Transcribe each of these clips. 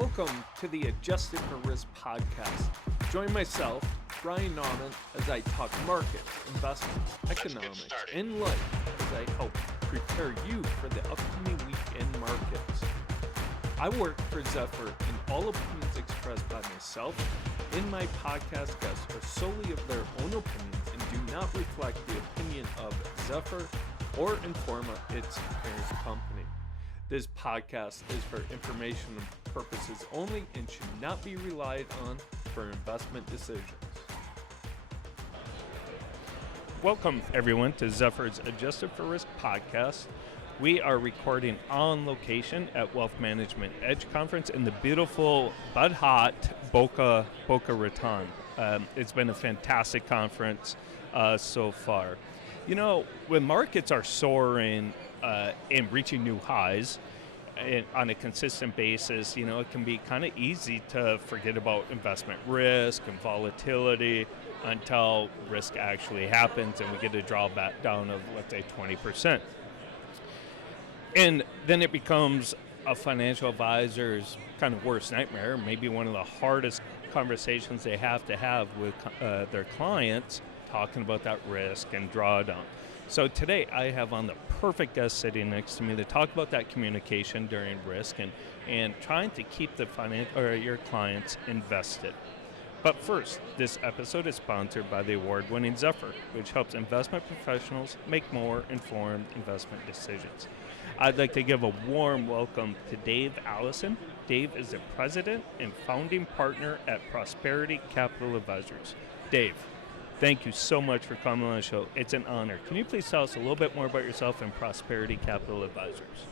Welcome to the Adjusted for Risk podcast. Join myself, Brian Nauman, as I talk markets, investments, economics, and life as I help prepare you for the upcoming week in markets. I work for Zephyr, and all opinions expressed by myself and my podcast guests are solely of their own opinions and do not reflect the opinion of Zephyr or Informa, its parent company. This podcast is for informational purposes only and should not be relied on for investment decisions. Welcome, everyone, to Zephyr's Adjusted for Risk podcast. We are recording on location at Wealth Management Edge Conference in the beautiful but hot Boca Raton. It's been a fantastic conference so far. You know, when markets are soaring and reaching new highs on a consistent basis, you know, it can be kind of easy to forget about investment risk and volatility until risk actually happens and we get a drawback down of, let's say, 20%. And then it becomes a financial advisor's kind of worst nightmare, maybe one of the hardest conversations they have to have with their clients, talking about that risk and drawdown. So today I have on the perfect guest sitting next to me to talk about that communication during risk and trying to keep your clients invested. But first, this episode is sponsored by the award-winning Zephyr, which helps investment professionals make more informed investment decisions. I'd like to give a warm welcome to Dave Alison. Dave is the president and founding partner at Prosperity Capital Advisors. Dave, thank you so much for coming on the show. It's an honor. Can you please tell us a little bit more about yourself and Prosperity Capital Advisors?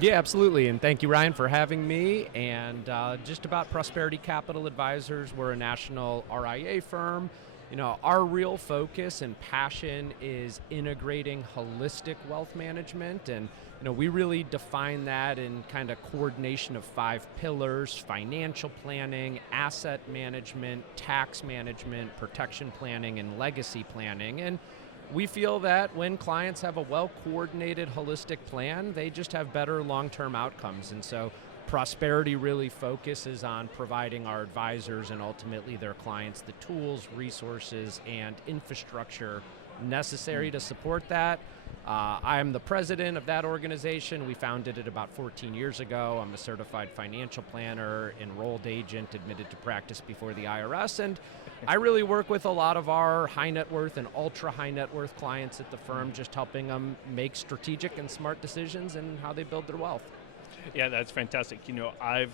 Yeah, absolutely. And thank you, Ryan, for having me. And just about Prosperity Capital Advisors, we're a national RIA firm. You know, our real focus and passion is integrating holistic wealth management. And, you know, we really define that in kind of coordination of 5 pillars: financial planning, asset management, tax management, protection planning, and legacy planning. And we feel that when clients have a well-coordinated holistic plan, they just have better long-term outcomes. And so Prosperity really focuses on providing our advisors and ultimately their clients the tools, resources, and infrastructure necessary to support that. I am the president of that organization. We founded it about 14 years ago. I'm a certified financial planner, enrolled agent, admitted to practice before the IRS, and I really work with a lot of our high net worth and ultra high net worth clients at the firm, just helping them make strategic and smart decisions in how they build their wealth. Yeah, that's fantastic. You know, I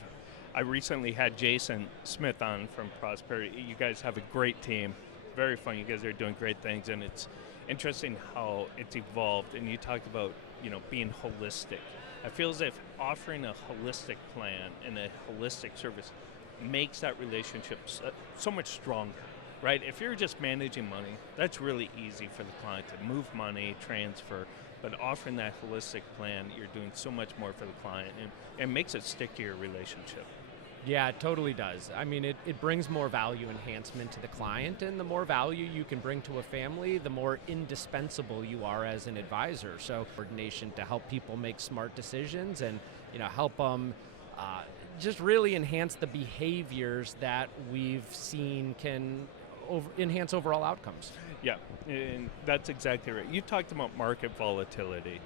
recently had Jason Smith on from Prosperity. You guys have a great team. Very fun. You guys are doing great things, and it's interesting how it's evolved. And you talked about, you know, being holistic. I feel as if offering a holistic plan and a holistic service makes that relationship so much stronger, right? If you're just managing money, that's really easy for the client to move money, transfer. But offering that holistic plan, you're doing so much more for the client, and it makes a stickier relationship. Yeah, it totally does. I mean, it brings more value enhancement to the client, and the more value you can bring to a family, the more indispensable you are as an advisor. So coordination to help people make smart decisions and, you know, help them just really enhance the behaviors that we've seen can enhance overall outcomes. Yeah, and that's exactly right. You talked about market volatility,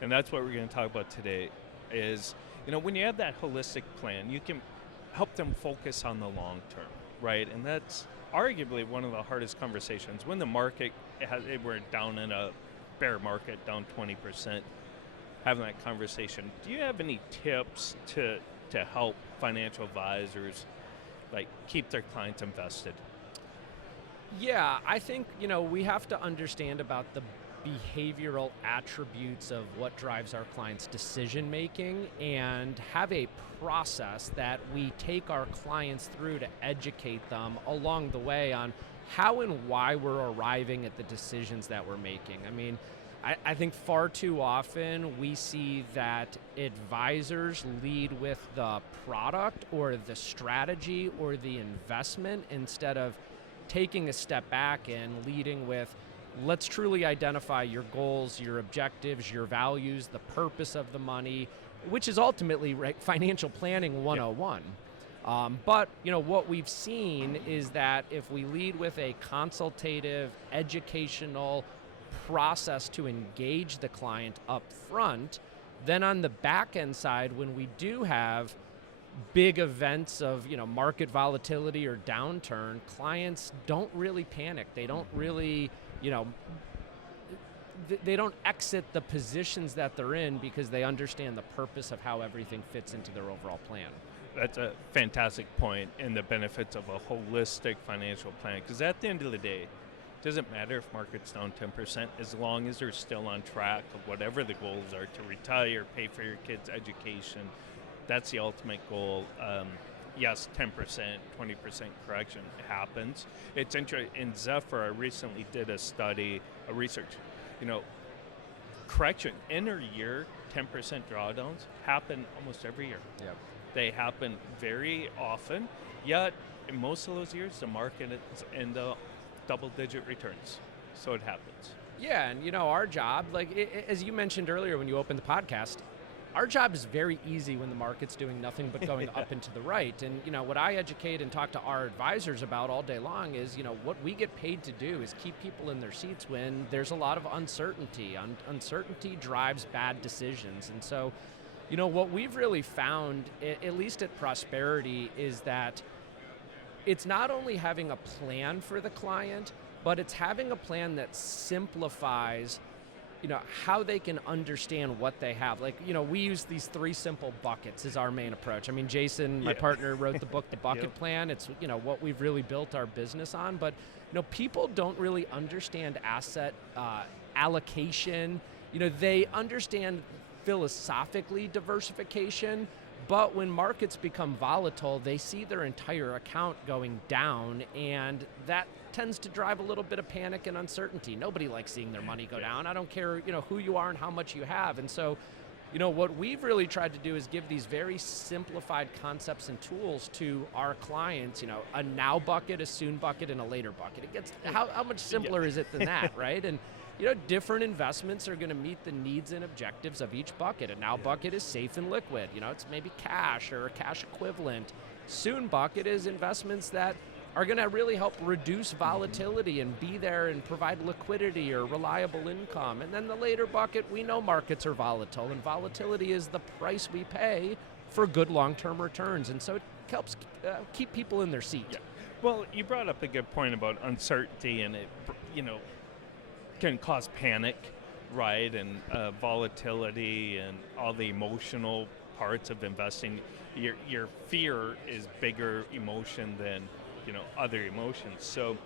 and that's what we're going to talk about today is, you know, when you have that holistic plan, you can help them focus on the long term, right? And that's arguably one of the hardest conversations. When the market, we're down in a bear market, down 20%, having that conversation. Do you have any tips to help financial advisors like keep their clients invested? Yeah, I think, you know, we have to understand about the behavioral attributes of what drives our clients' decision making and have a process that we take our clients through to educate them along the way on how and why we're arriving at the decisions that we're making. I mean, I think far too often we see that advisors lead with the product or the strategy or the investment instead of taking a step back and leading with, let's truly identify your goals, your objectives, your values, the purpose of the money, which is ultimately, right, financial planning 101. But what we've seen is that if we lead with a consultative, educational process to engage the client up front, then on the back end side, when we do have big events of market volatility or downturn, clients don't really panic. They don't really they don't exit the positions that they're in because they understand the purpose of how everything fits into their overall plan. That's a fantastic point, and the benefits of a holistic financial plan. Because at the end of the day, it doesn't matter if market's down 10%, as long as they're still on track of whatever the goals are, to retire, pay for your kids' education. That's the ultimate goal. Yes, 10%, 20% correction happens. It's interesting. In Zephyr, I recently did a study, a research. Correction, inter-year 10% drawdowns happen almost every year. Yep. They happen very often, yet in most of those years, the market is in the double-digit returns. So it happens. Yeah, and our job, as you mentioned earlier when you opened the podcast, our job is very easy when the market's doing nothing but going up and to the right. And what I educate and talk to our advisors about all day long is what we get paid to do is keep people in their seats when there's a lot of uncertainty. Uncertainty drives bad decisions. And so what we've really found, at least at Prosperity, is that it's not only having a plan for the client, but it's having a plan that simplifies how they can understand what they have. We use these 3 simple buckets as our main approach. I mean, Jason, my partner, wrote the book, The Bucket Plan. It's, what we've really built our business on. But, people don't really understand asset allocation. They understand philosophically diversification, but when markets become volatile, they see their entire account going down, and that tends to drive a little bit of panic and uncertainty. Nobody likes seeing their money go down. I don't care, who you are and how much you have. And so, what we've really tried to do is give these very simplified concepts and tools to our clients, a now bucket, a soon bucket, and a later bucket. It gets, how much simpler is it than that, right? And different investments are going to meet the needs and objectives of each bucket. A now bucket is safe and liquid. It's maybe cash or a cash equivalent. Soon bucket is investments that are going to really help reduce volatility and be there and provide liquidity or reliable income. And then the later bucket, we know markets are volatile, and volatility is the price we pay for good long-term returns. And so it helps keep people in their seat. Yeah. Well, you brought up a good point about uncertainty, and it, can cause panic, right? And volatility and all the emotional parts of investing. Your fear is bigger emotion than other emotions. So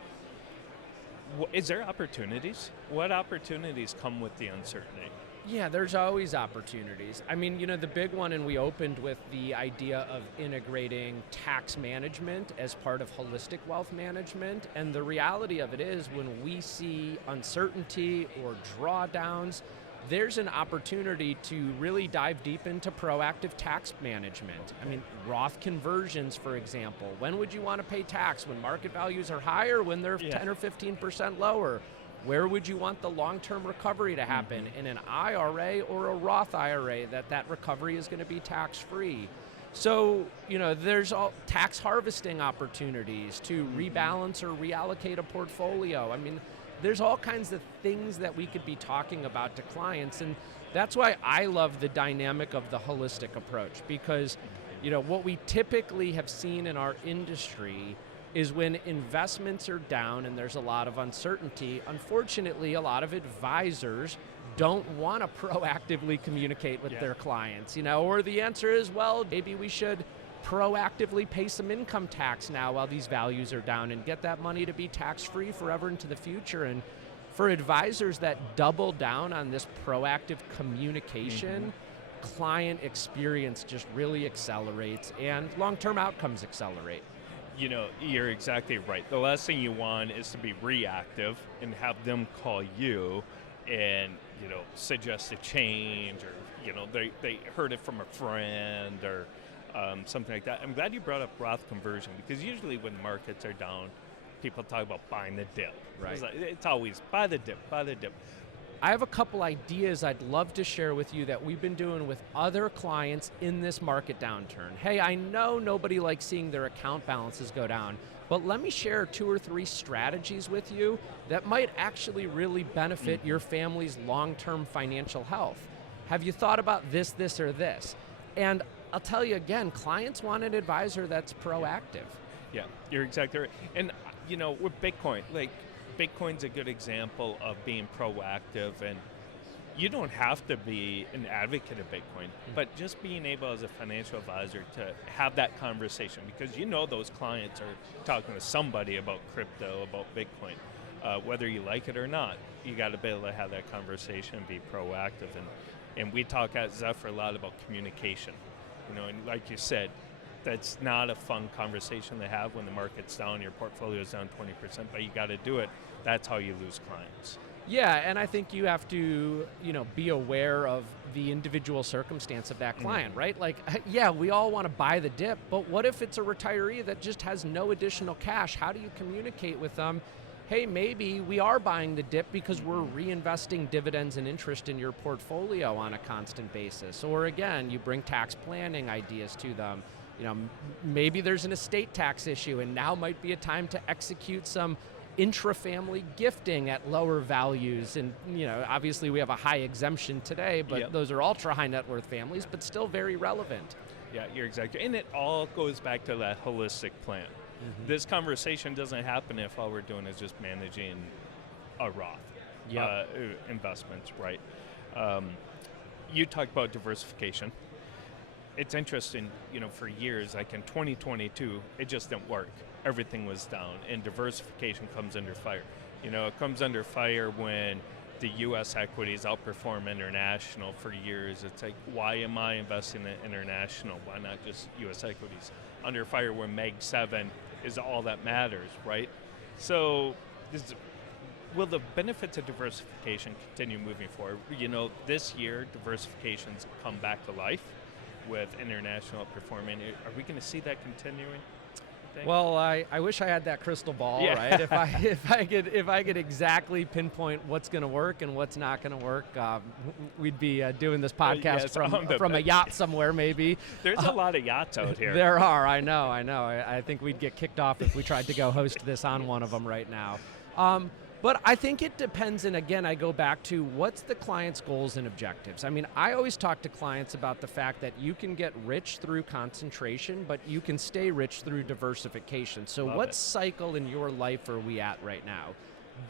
is there opportunities? What opportunities come with the uncertainty? Yeah, there's always opportunities. I mean, the big one, and we opened with the idea of integrating tax management as part of holistic wealth management. And the reality of it is, when we see uncertainty or drawdowns, there's an opportunity to really dive deep into proactive tax management. I mean, Roth conversions, for example. When would you want to pay tax? When market values are higher, when they're 10 or 15% lower? Where would you want the long-term recovery to happen? In an IRA or a Roth IRA, that recovery is going to be tax-free. So, there's all tax harvesting opportunities to rebalance or reallocate a portfolio. I mean, there's all kinds of things that we could be talking about to clients, and that's why I love the dynamic of the holistic approach, because, what we typically have seen in our industry is when investments are down and there's a lot of uncertainty, unfortunately, a lot of advisors don't want to proactively communicate with their clients, or the answer is, well, maybe we should proactively pay some income tax now while these values are down and get that money to be tax-free forever into the future. And for advisors that double down on this proactive communication, client experience just really accelerates and long-term outcomes accelerate. You're exactly right. The last thing you want is to be reactive and have them call you and, suggest a change, or, they heard it from a friend or something like that. I'm glad you brought up Roth conversion, because usually when markets are down, people talk about buying the dip. Right. It's always buy the dip, buy the dip. I have a couple ideas I'd love to share with you that we've been doing with other clients in this market downturn. Hey, I know nobody likes seeing their account balances go down, but let me share 2 or 3 strategies with you that might actually really benefit your family's long-term financial health. Have you thought about this, or this? And I'll tell you again, clients want an advisor that's proactive. Yeah, you're exactly right. And, with Bitcoin, Bitcoin's a good example of being proactive, and you don't have to be an advocate of Bitcoin, but just being able as a financial advisor to have that conversation, because those clients are talking to somebody about crypto, about Bitcoin, whether you like it or not. You got to be able to have that conversation and be proactive. And we talk at Zephyr a lot about communication, and like you said, that's not a fun conversation to have when the market's down, your portfolio's down 20%, but you got to do it. That's how you lose clients. Yeah, and I think you have to, be aware of the individual circumstance of that client, right? Like, yeah, we all want to buy the dip, but what if it's a retiree that just has no additional cash? How do you communicate with them? Hey, maybe we are buying the dip because we're reinvesting dividends and interest in your portfolio on a constant basis. Or again, you bring tax planning ideas to them. Maybe there's an estate tax issue, and now might be a time to execute some intra-family gifting at lower values. And, obviously we have a high exemption today, but those are ultra high net worth families, but still very relevant. Yeah, you're exactly. And it all goes back to that holistic plan. This conversation doesn't happen if all we're doing is just managing a Roth investments, right? You talked about diversification. It's interesting, for years, like in 2022, it just didn't work. Everything was down, and diversification comes under fire. It comes under fire when the U.S. equities outperform international for years. It's like, why am I investing in international? Why not just U.S. equities? Under fire when Meg 7 is all that matters, right? So will the benefits of diversification continue moving forward? This year, diversification's come back to life with international performing. Are we going to see that continuing? Well, I wish I had that crystal ball, right? If I could exactly pinpoint what's going to work and what's not going to work, we'd be doing this podcast from a yacht somewhere, maybe. There's a lot of yachts out here. There are. I know. I think we'd get kicked off if we tried to go host this on one of them right now. But I think it depends, and again, I go back to what's the client's goals and objectives. I mean, I always talk to clients about the fact that you can get rich through concentration, but you can stay rich through diversification. So what cycle in your life are we at right now?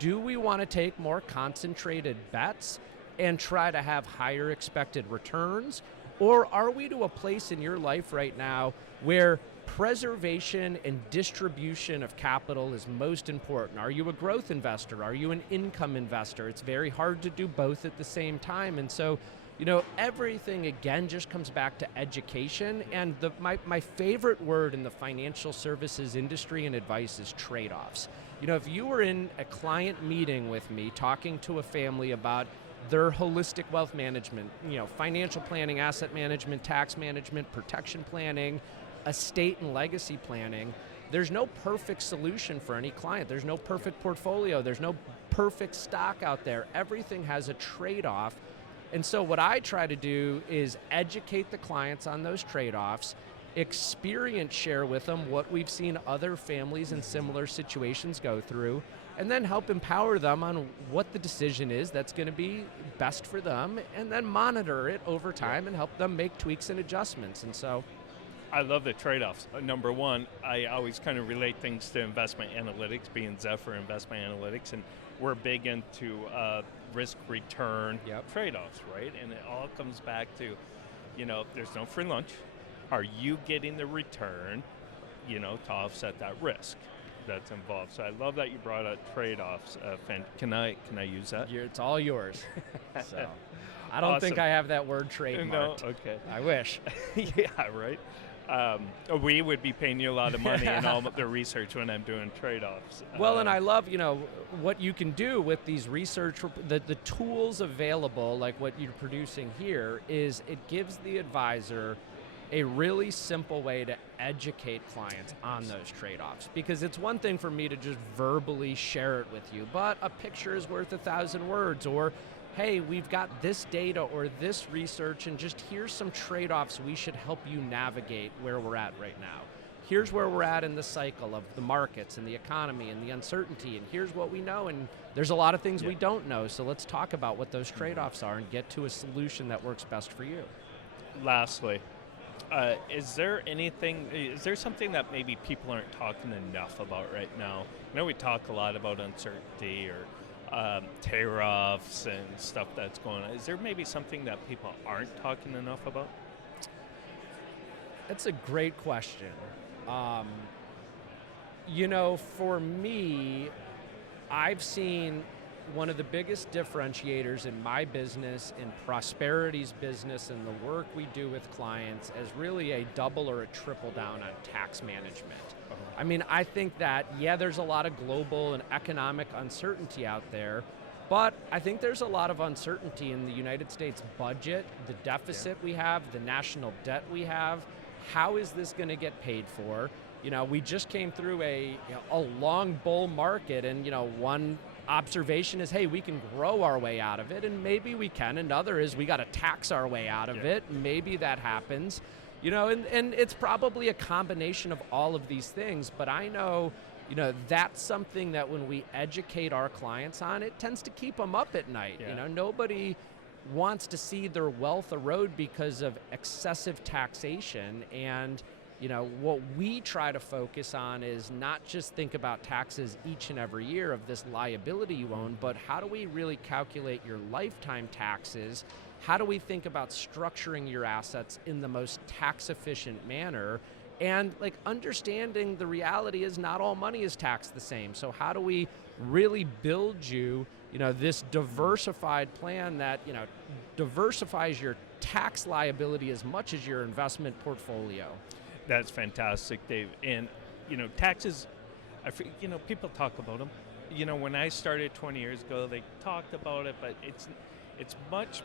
Do we want to take more concentrated bets and try to have higher expected returns? Or are we to a place in your life right now where preservation and distribution of capital is most important? Are you a growth investor? Are you an income investor? It's very hard to do both at the same time. And so, everything again just comes back to education. And my favorite word in the financial services industry and advice is trade-offs. If you were in a client meeting with me talking to a family about their holistic wealth management, financial planning, asset management, tax management, protection planning, estate and legacy planning, there's no perfect solution for any client. There's no perfect portfolio. There's no perfect stock out there. Everything has a trade-off. And so what I try to do is educate the clients on those trade-offs, experience share with them what we've seen other families in similar situations go through, and then help empower them on what the decision is that's going to be best for them, and then monitor it over time and help them make tweaks and adjustments. And so I love the trade-offs. Number one, I always kind of relate things to investment analytics, being Zephyr Investment Analytics, and we're big into risk-return trade-offs, right? And it all comes back to, there's no free lunch. Are you getting the return, to offset that risk that's involved? So I love that you brought up trade-offs. Can I use that? It's all yours. So I don't think I have that word trademarked. No, okay. I wish. Yeah, right. We would be paying you a lot of money and all the research when I'm doing trade-offs. Well, and I love, what you can do with these research, the tools available, like what you're producing here, is it gives the advisor a really simple way to educate clients on those trade-offs. Because it's one thing for me to just verbally share it with you, but a picture is worth 1,000 words, or hey, we've got this data or this research, and just here's some trade-offs we should help you navigate where we're at right now. Here's where we're at in the cycle of the markets and the economy and the uncertainty, and here's what we know, and there's a lot of things we don't know, so let's talk about what those trade-offs are and get to a solution that works best for you. Lastly, is there something that maybe people aren't talking enough about right now? I know we talk a lot about uncertainty or tariffs and stuff that's going on. Is there maybe something that people aren't talking enough about? That's a great question. For me, I've seen one of the biggest differentiators in my business, in Prosperity's business, and the work we do with clients as really a double or a triple down on tax management. I mean, I think that, there's a lot of global and economic uncertainty out there, but I think there's a lot of uncertainty in the United States budget, the deficit we have, the national debt we have. How is this going to get paid for? We just came through a long bull market, and one observation is, hey, we can grow our way out of it, and maybe we can. Another is we got to tax our way out of it. Maybe that happens. And it's probably a combination of all of these things, but I know, that's something that when we educate our clients on, it tends to keep them up at night. Nobody wants to see their wealth erode because of excessive taxation, and what we try to focus on is not just think about taxes each and every year of this liability you own, but how do we really calculate your lifetime taxes? How do we think about structuring your assets in the most tax efficient manner? And understanding the reality is not all money is taxed the same. So how do we really build you, this diversified plan that, diversifies your tax liability as much as your investment portfolio? That's fantastic, Dave. And, taxes, people talk about them. When I started 20 years ago, they talked about it, but it's much,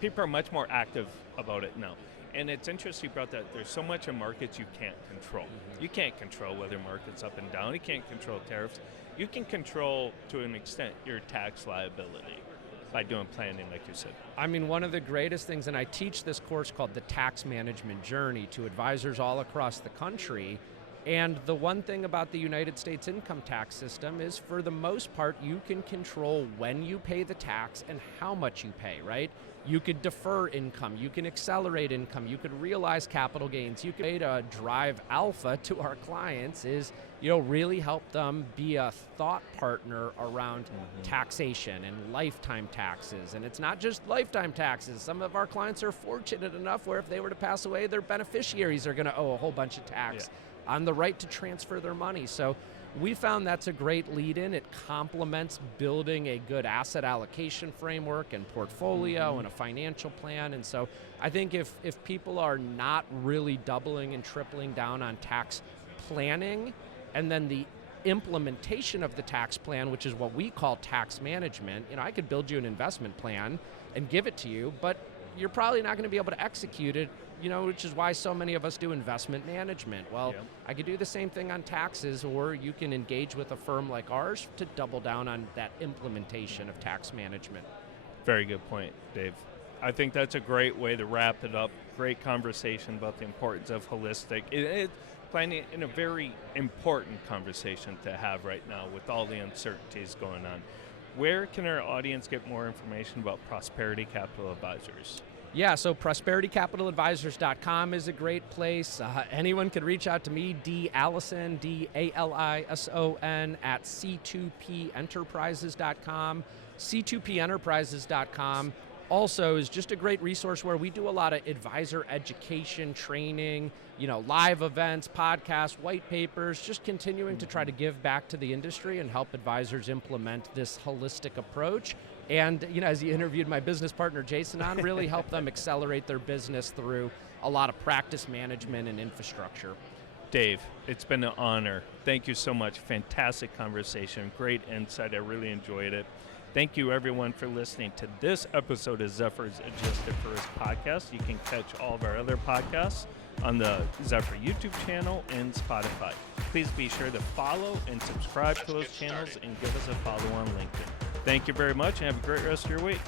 people are much more active about it now. And it's interesting you brought that. There's so much in markets you can't control. You can't control whether markets up and down. You can't control tariffs. You can control, to an extent, your tax liability by doing planning, like you said. I mean, one of the greatest things, and I teach this course called the Tax Management Journey to advisors all across the country. And the one thing about the United States income tax system is, for the most part, you can control when you pay the tax and how much you pay, right? You could defer income, you can accelerate income, you could realize capital gains. You could way to drive alpha to our clients is, really help them be a thought partner around taxation and lifetime taxes. And it's not just lifetime taxes. Some of our clients are fortunate enough where if they were to pass away, their beneficiaries are going to owe a whole bunch of tax on the right to transfer their money. So we found that's a great lead-in. It complements building a good asset allocation framework and portfolio and a financial plan. And so I think if people are not really doubling and tripling down on tax planning, and then the implementation of the tax plan, which is what we call tax management, I could build you an investment plan and give it to you, but you're probably not going to be able to execute it, which is why so many of us do investment management. Well, I could do the same thing on taxes, or you can engage with a firm like ours to double down on that implementation of tax management. Very good point, Dave. I think that's a great way to wrap it up. Great conversation about the importance of holistic. It's planning in a very important conversation to have right now with all the uncertainties going on. Where can our audience get more information about Prosperity Capital Advisors? Yeah, so prosperitycapitaladvisors.com is a great place. Anyone can reach out to me, D. Alison, D-A-L-I-S-O-N, at c2penterprises.com. c2penterprises.com also is just a great resource where we do a lot of advisor education, training, live events, podcasts, white papers, just continuing to try to give back to the industry and help advisors implement this holistic approach. And, as you interviewed my business partner, Jason, on, really help them accelerate their business through a lot of practice management and infrastructure. Dave, it's been an honor. Thank you so much. Fantastic conversation. Great insight. I really enjoyed it. Thank you, everyone, for listening to this episode of Zephyr's Adjusted for Risk podcast. You can catch all of our other podcasts on the Zephyr YouTube channel and Spotify. Please be sure to follow and subscribe to those channels and give us a follow on LinkedIn. Thank you very much, and have a great rest of your week.